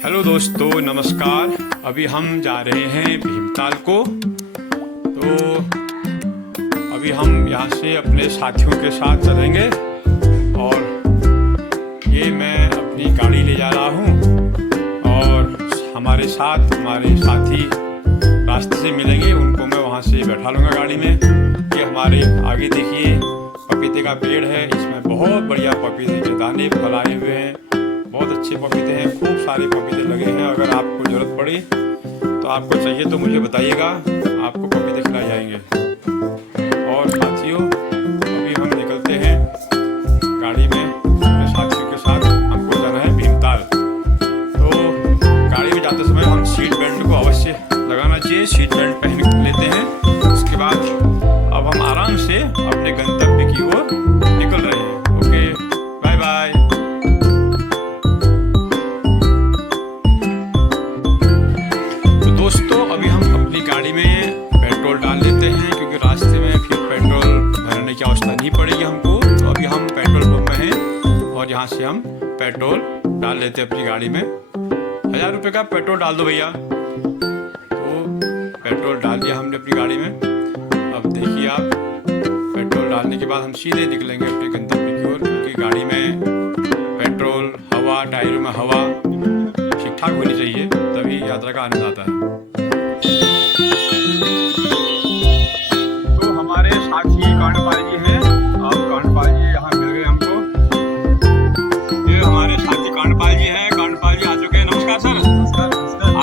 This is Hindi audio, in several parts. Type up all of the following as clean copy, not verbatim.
हेलो दोस्तों, नमस्कार। अभी हम जा रहे हैं भीमताल को। तो अभी हम यहाँ से अपने साथियों के साथ चलेंगे और ये मैं अपनी गाड़ी ले जा रहा हूँ और हमारे साथी रास्ते से मिलेंगे। उनको मैं वहाँ से बैठा लूँगा गाड़ी में। ये हमारे आगे देखिए पपीते का पेड़ है। इसमें बहुत बढ़िया पपीते के दाने फैलाए हुए हैं। बहुत अच्छे पपीते हैं, खूब सारे पपीते लगे हैं। अगर आपको ज़रूरत पड़े तो आपको चाहिए तो मुझे बताइएगा, आपको पपीते खिलाए जाएंगे। और साथियों, अभी हम निकलते हैं गाड़ी में अपने साथियों के साथ। हमको जाना है भीमताल। तो गाड़ी में जाते समय हम सीट बेल्ट को अवश्य लगाना चाहिए। सीट बेल्ट पहन लेते हैं। उसके बाद अब हम आराम से अपने गंतव्य की ओर निकल रहे हैं। Okay, bye bye. दोस्तों, अभी हम अपनी गाड़ी में पेट्रोल डाल लेते हैं, क्योंकि रास्ते में फिर पेट्रोल भरने की आवश्यकता नहीं पड़ेगी हमको। तो अभी हम पेट्रोल पंप में हैं और यहाँ से हम पेट्रोल डाल लेते हैं अपनी गाड़ी में। 1000 रुपये का पेट्रोल डाल दो भैया। तो पेट्रोल डाल दिया हमने अपनी गाड़ी में। अब देखिए आप, पेट्रोल डालने के बाद हम सीधे निकलेंगे अपने गंतव्य की ओर, क्योंकि गाड़ी में पेट्रोल, हवा, टायरों में हवा ठीक ठाक होनी चाहिए, तभी यात्रा का आनंद आता है। तो हमारे साथी कांडपाल जी हैं। अब कांडपाल जी यहाँ मिल गए हमको। ये हमारे साथी कांडपाल जी हैं। कांडपाल जी आ चुके हैं। नमस्कार सर। नमस्कार।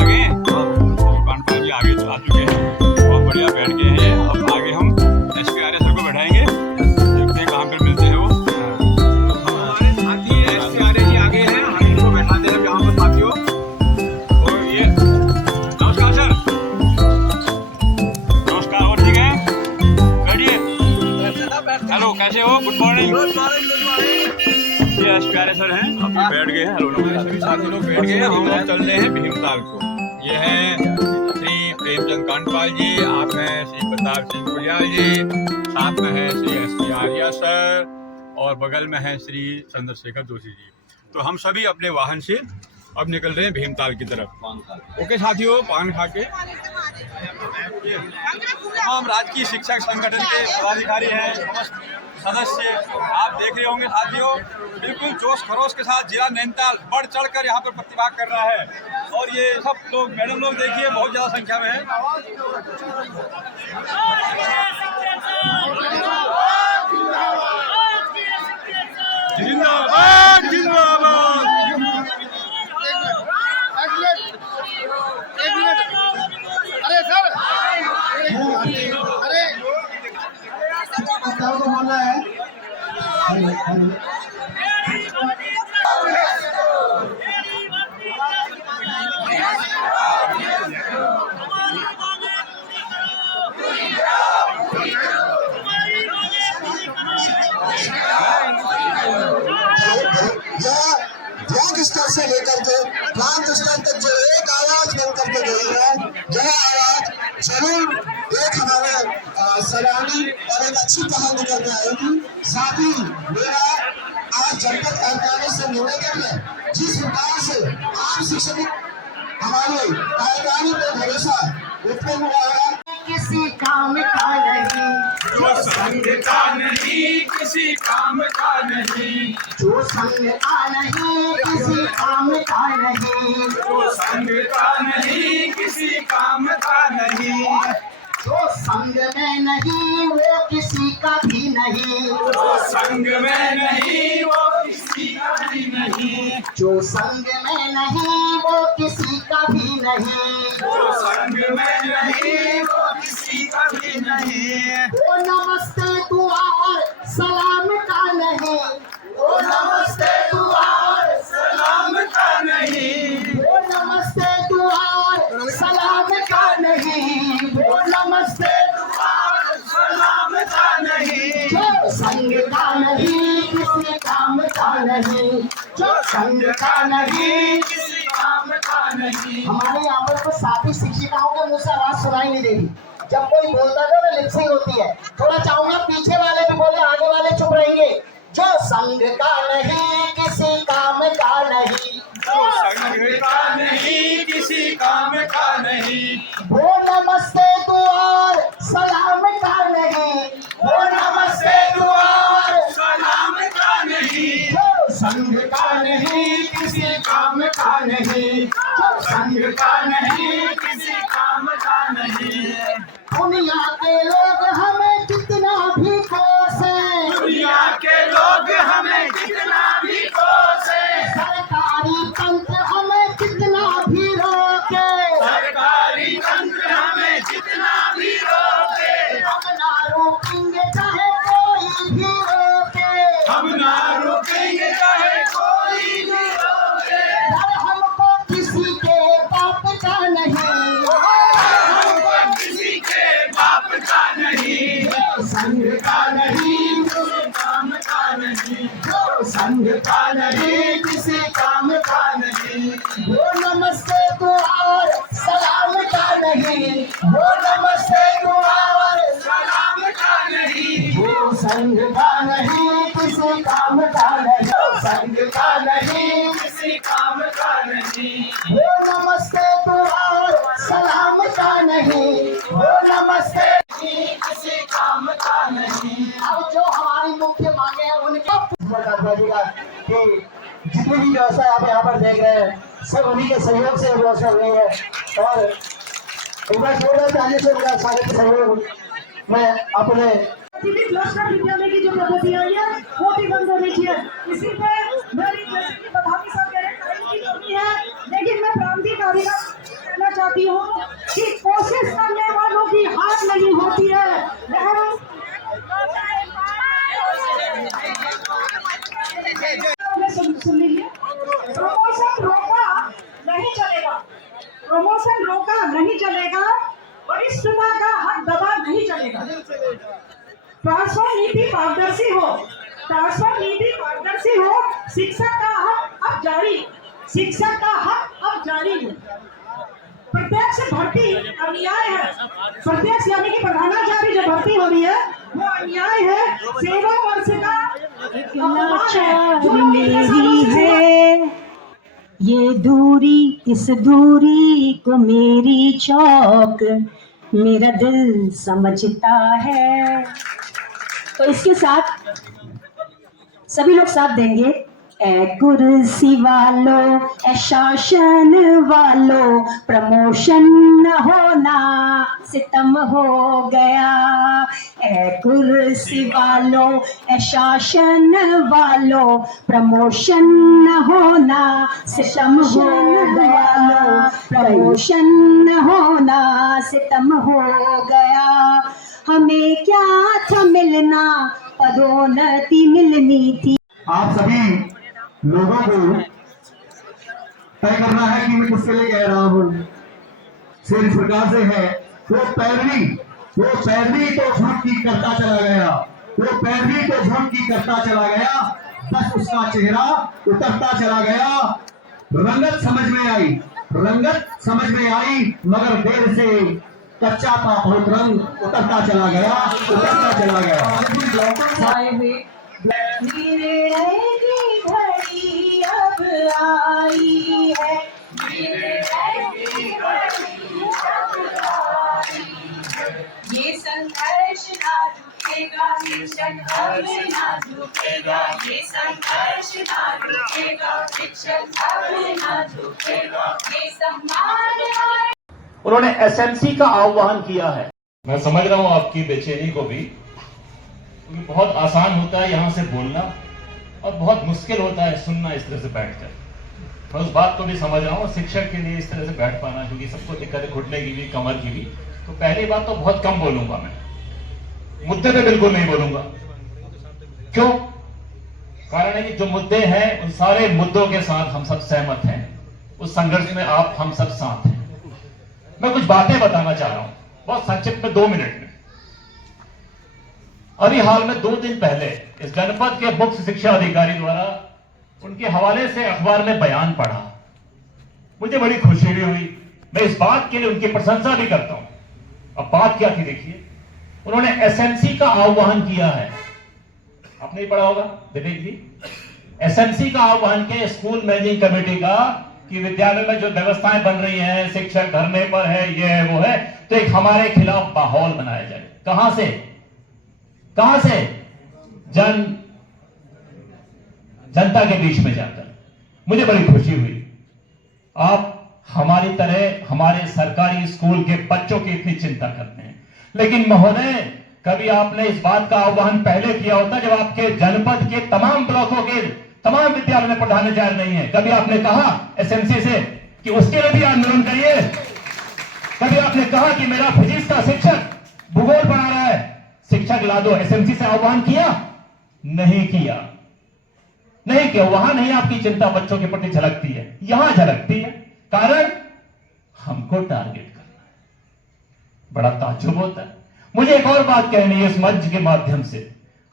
आगे कांडपाल जी आगे आ चुके हैं। बहुत बढ़िया बैठ गए हैं। अब आगे हम SP आर्य सर को बैठाएंगे। देखते हैं कहाँ पर मिलते हैं वो। हमारे साथी SP आर्य जी आगे हैं। हम इनको बैठाते हैं यहाँ पर साथियों। नमस्कार सर। नमस्कार। और ठीक है, बैठिए। हेलो, कैसे हो? Good morning. ये SP आर्य सर हैं। अभी बैठ गए हैं। हेलो, नमस्कार। साथी लोग बैठ गए हैं। हम लोग चल रहे हैं भीमताल को। ये हैं श्री प्रेमचंद कांडपाल जी, आप हैं श्री प्रताप सिंह गुलियाल जी, साथ में है श्री SP आर्य सर और बगल में है श्री चंद्रशेखर जोशी जी। तो हम सभी अपने वाहन से अब निकल रहे हैं भीमताल की तरफ। ओके साथियों, पान खा के। हम राजकीय शिक्षक संगठन के पदाधिकारी हैं, समस्त सदस्य आप देख रहे होंगे साथियों। बिल्कुल जोश खरोश के साथ जिला नैनीताल बढ़ चढ़कर यहाँ पर प्रतिभाग कर रहा है। और ये सब लोग, मैडम लोग देखिए, बहुत ज़्यादा संख्या में है। जिंदाबाद जिंदाबाद। अरे सर, अरे को बोलना है। ब्लॉक स्तर से लेकर के प्रांत स्तर तक जो एक आवाज बन करके गई है, यह आवाज जरूर एक हमारे सराहनीय और एक अच्छी पहल निकल के आएगी। साथ ही मेरा आज जनपद कार्यालय से निवेदन है, जिस प्रकार से आम शिक्षक हमारे कार्यकारी पे भरोसा उठने हुआ है, किसी काम का नहीं, जो संग का नहीं, किसी काम का नहीं, जो संग का नहीं, किसी काम का नहीं, जो संग का नहीं, किसी काम का नहीं, जो संग में नहीं वो किसी का भी नहीं, जो संग में नहीं वो किसी का भी नहीं, जो संग में नहीं वो किसी का भी नहीं, जो संग में नहीं वो किसी का भी नहीं, वो नमस्ते दुआ और सलाम का नहीं, वो नमस्ते दुआ और सलाम का नहीं, वो नमस्ते दुआ और सलाम का नहीं, वो नमस्ते दुआ और सलाम का नहीं, जो संग का नहीं किसी काम का नहीं, जो संग का नहीं किसी काम का नहीं। हमारे यहाँ पर कुछ साथी शिक्षिकाओं के मुँह से आवाज सुनाई नहीं देगी। जब कोई बोलता है तो लिपसिंग होती है। थोड़ा चाहूंगा पीछे वाले भी बोले, आगे वाले चुप रहेंगे। जो संग का नहीं किसी काम का नहीं, जो संग का नहीं वो नमस्ते तू और सलाम का नहीं, वो नमस्ते तू और सलाम का नहीं, जो संग का नहीं किसी काम का नहीं, जो संग का नहीं किसी काम का नहीं। दुनिया के लोग हमें कितना भी कोसे, दुनिया के लोग हमें कितना भी कोसे, सरकारी तंत्र हमें कितना भी रोके, सरकारी तंत्र हमें जितना भी रोके, हम ना रोकेंगे चाहे कोई भी रोके, हम ना रोकेंगे चाहे कोई भी रोके। डर हमको किसी के बाप का नहीं, हमको किसी के बाप का नहीं, जो संग का नहीं किसी काम का नहीं, जो संग का नहीं किसी काम का नहीं। वो नमस्ते तू और सलाम का नहीं, वो नमस्ते तू और सलाम का नहीं, वो संग का नहीं किसी काम का नहीं, वो संग का नहीं किसी काम का नहीं। वो नमस्ते तू और सलाम का नहीं, वो नमस्ते किसी काम का नहीं। अब जो हमारी मुख्य मांगे हैं उनका बढ़ेगा कि जितनी भी व्यवस्था आप यहाँ पर देख रहे हैं सब उन्हीं के सहयोग से व्यवस्था हुई है। और एक बार जोरदार ताली से उनका स्वागत सहयोग मैं अपने सिविल लश्कर विद्यालय की जो प्रगति आई है वो भी बंद होनी चाहिए। इसी पे मेरी जैसे कि बधाई सब कह रहे हैं टाइम की कमी है, लेकिन मैं क्रांतिकारी का कहना चाहती हूँ कि कोशिश करने वालों की हार नहीं होती है। सुन लीजिए, प्रमोशन रोका नहीं चलेगा, प्रमोशन रोका नहीं चलेगा, वरिष्ठता का हक दबा नहीं चलेगा। ट्रांसफर नीति पारदर्शी हो, ट्रांसफर नीति पारदर्शी हो, शिक्षक का हक अब जारी, शिक्षक का हक अब जारी है। प्रत्यक्ष भर्ती अन्याय है, प्रत्यक्ष यानी कि प्रधानाचार्य जो भर्ती हो रही है वो अन्याय है, सेवा वर्ष का मेरी है ये दूरी, इस दूरी को मेरी चौक मेरा दिल समझता है। तो इसके साथ सभी लोग साथ देंगे। ए कुर्सी वालों, ए शासन वालों, प्रमोशन न होना सितम हो गया। ए कुर्सी वालों, ए शासन वालों, प्रमोशन न होना सितम हो गया। प्रमोशन न होना सितम हो गया। हमें क्या था मिलना, पदोन्नति मिलनी थी। आप सभी लोगों को तय करना है कि मैं किसके लिए कह रहा हूँ। सिर्फ इस प्रकार से है, वो पैरवी तो झूठ की करता चला गया, वो पैरवी तो झूठ की करता चला गया, बस उसका चेहरा उतरता चला गया। रंगत समझ में आई मगर देर से, कच्चा था बहुत रंग उतरता चला गया। निर्णय की घड़ी अब आई है, निर्णय की घड़ी अब आई है। ये संघर्ष ना रुकेगा, शिक्षक अब ना झुकेगा। ये संघर्ष ना रुकेगा, शिक्षक अब ना झुकेगा। ये सम्मान उन्होंने एसएमसी का आह्वान किया है। मैं समझ रहा हूं आपकी बेचैनी को भी, क्योंकि बहुत आसान होता है यहां से बोलना और बहुत मुश्किल होता है सुनना इस तरह से बैठकर। मैं उस बात को भी समझ रहा हूं, शिक्षक के लिए इस तरह से बैठ पाना, क्योंकि सबको दिक्कत है घुटने की भी, कमर की भी। तो पहली बात तो बहुत कम बोलूंगा, मैं मुद्दे पे बिल्कुल नहीं बोलूंगा। क्यों? कारण है कि जो मुद्दे हैं उन सारे मुद्दों के साथ हम सब सहमत हैं, उस संघर्ष में आप हम सब साथ हैं। मैं कुछ बातें बताना चाह रहा हूं बहुत संक्षिप्त में, 2 मिनट में। अभी हाल में 2 दिन पहले इस जनपद के मुख्य शिक्षा अधिकारी द्वारा उनके हवाले से अखबार में बयान पढ़ा, मुझे बड़ी खुशी भी हुई। मैं इस बात के लिए उनकी प्रशंसा भी करता हूं। अब बात क्या थी देखिए, उन्होंने एसएमसी का आह्वान किया है। आपने ही पढ़ा होगा, विवेक जी। एसएमसी का आह्वान किया, स्कूल मैनेजिंग कमेटी का कि विद्यालय में जो व्यवस्थाएं बन रही हैं, शिक्षक धरने पर है, ये है वो है, तो एक हमारे खिलाफ माहौल बनाया जाए। कहां से? जनता के बीच में जाकर। मुझे बड़ी खुशी हुई, आप हमारी तरह हमारे सरकारी स्कूल के बच्चों की इतनी चिंता करते हैं। लेकिन महोदय, कभी आपने इस बात का आह्वान पहले किया होता जब आपके जनपद के तमाम ब्लॉकों के तमाम विद्यालय में प्रधानाचार्य नहीं है? कभी आपने कहा एसएमसी से कि उसके लिए भी आंदोलन करिए? कभी आपने कहा कि मेरा फिजिक्स का शिक्षक भूगोल पढ़ा रहा है, शिक्षक ला दो? एसएमसी से आह्वान किया? नहीं किया। वहां नहीं आपकी चिंता बच्चों के प्रति झलकती है, यहां झलकती है। कारण हमको टारगेट करना है। बड़ा ताज्जुब होता है। मुझे एक और बात कहनी है इस मंच के माध्यम से।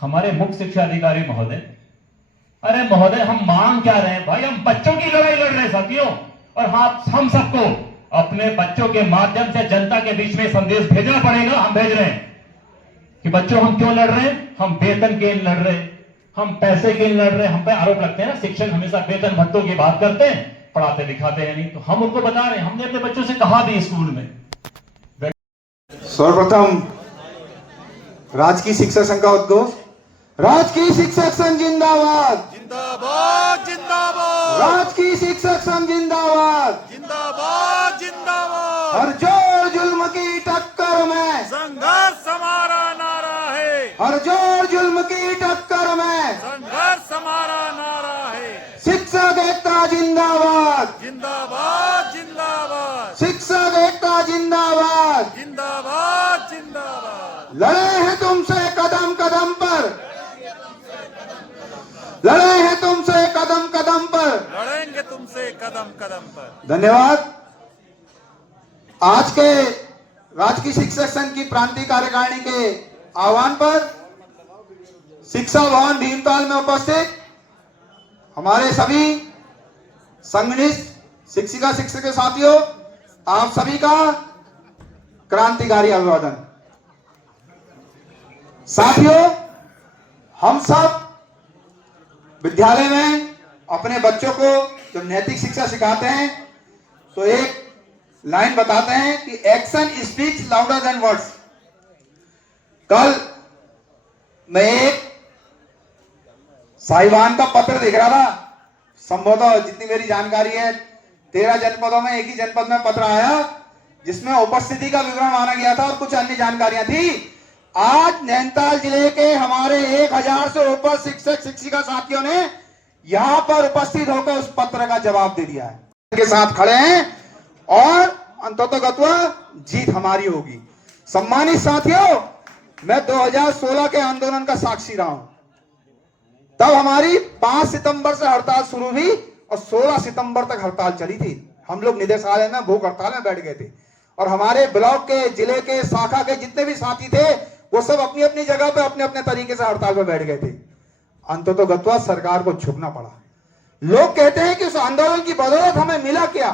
हमारे मुख्य शिक्षा अधिकारी महोदय, अरे महोदय, हम मांग क्या रहे हैं भाई? हम बच्चों की लड़ाई लड़ रहे हैं साथियों, और हम सबको अपने बच्चों के माध्यम से जनता के बीच में संदेश भेजना पड़ेगा। हम भेज रहे हैं कि बच्चों, हम क्यों लड़ रहे हैं? हम वेतन के लिए लड़ रहे हैं, हम पैसे के लिए लड़ रहे हैं। हम पे आरोप लगते हैं ना, शिक्षक हमेशा वेतन भत्तों की बात करते हैं, पढ़ाते लिखाते हैं नहीं। तो हम उनको बता रहे हैं, हमने अपने बच्चों से कहा भी स्कूल में। सर्वप्रथम राजकीय शिक्षक संघ का उद्घोष। राजकीय शिक्षक संघ जिंदाबाद, जिंदाबाद जिंदाबाद, राजकीय शिक्षक संघ जिंदाबाद, जिंदाबाद जिंदाबाद। हर जोर जुल्म की टक्कर में संघर्ष हमारा नारा है, हर जोर जुल्म की टक्कर में संघर्ष हमारा नारा है। शिक्षक एकता जिंदाबाद, जिंदाबाद जिंदाबाद, शिक्षक एकता जिंदाबाद। जिंदाबाद जिंदाबाद। लड़े हैं तुमसे कदम कदम पर, लड़े हैं तुमसे कदम कदम पर, लड़ेंगे तुमसे कदम कदम पर। धन्यवाद। आज के राजकीय शिक्षक संघ की प्रांतीय कार्यकारिणी के आह्वान पर शिक्षा भवन भीमताल में उपस्थित हमारे सभी संघनिष्ठ शिक्षिका शिक्षक साथियों, आप सभी का क्रांतिकारी अभिवादन। साथियों, हम सब विद्यालय में अपने बच्चों को जब नैतिक शिक्षा सिखाते हैं तो एक लाइन बताते हैं कि action speaks louder than words. कल मैं एक साहिवान का पत्र देख रहा था, संभवतः जितनी मेरी जानकारी है 13 जनपदों में एक ही जनपद में पत्र आया जिसमें उपस्थिति का विवरण माना गया था और कुछ अन्य जानकारियां थी। आज नैनीताल जिले के हमारे 1000 से ऊपर शिक्षक शिक्षिका साथियों ने यहां पर उपस्थित होकर उस पत्र का जवाब दे दिया है, के साथ खड़े हैं और अंततोगत्वा जीत हमारी होगी। सम्मानित साथियों, मैं 2016 के आंदोलन का साक्षी रहा हूं। तब हमारी 5 सितंबर से हड़ताल शुरू हुई और 16 सितंबर तक हड़ताल चली थी। हम लोग निदेशालय में भूख हड़ताल में बैठ गए थे और हमारे ब्लॉक के, जिले के, शाखा के जितने भी साथी थे वो सब अपनी अपनी जगह पे अपने अपने तरीके से हड़ताल में बैठ गए थे। अंततोगत्वा सरकार को झुकना पड़ा। लोग कहते हैं कि उस आंदोलन की बदौलत हमें मिला क्या?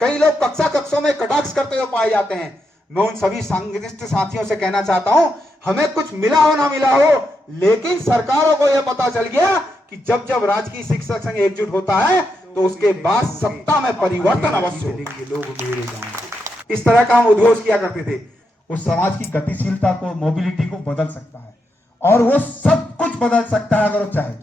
कई लोग कक्षों में कटाक्ष करते हुए पाए जाते हैं। मैं उन सभी संघनिष्ठ साथियों से कहना चाहता हूं, हमें कुछ मिला हो ना मिला हो, लेकिन सरकारों को यह पता चल गया कि जब जब राजकीय शिक्षक संघ एकजुट होता है तो उसके बाद सत्ता में परिवर्तन अवश्य होगा। लोग मेरे जाएंगे। इस तरह का हम उद्घोष किया करते थे। उस समाज की गतिशीलता को, मोबिलिटी को बदल सकता है और वो सब कुछ बदल सकता है अगर वो चाहे।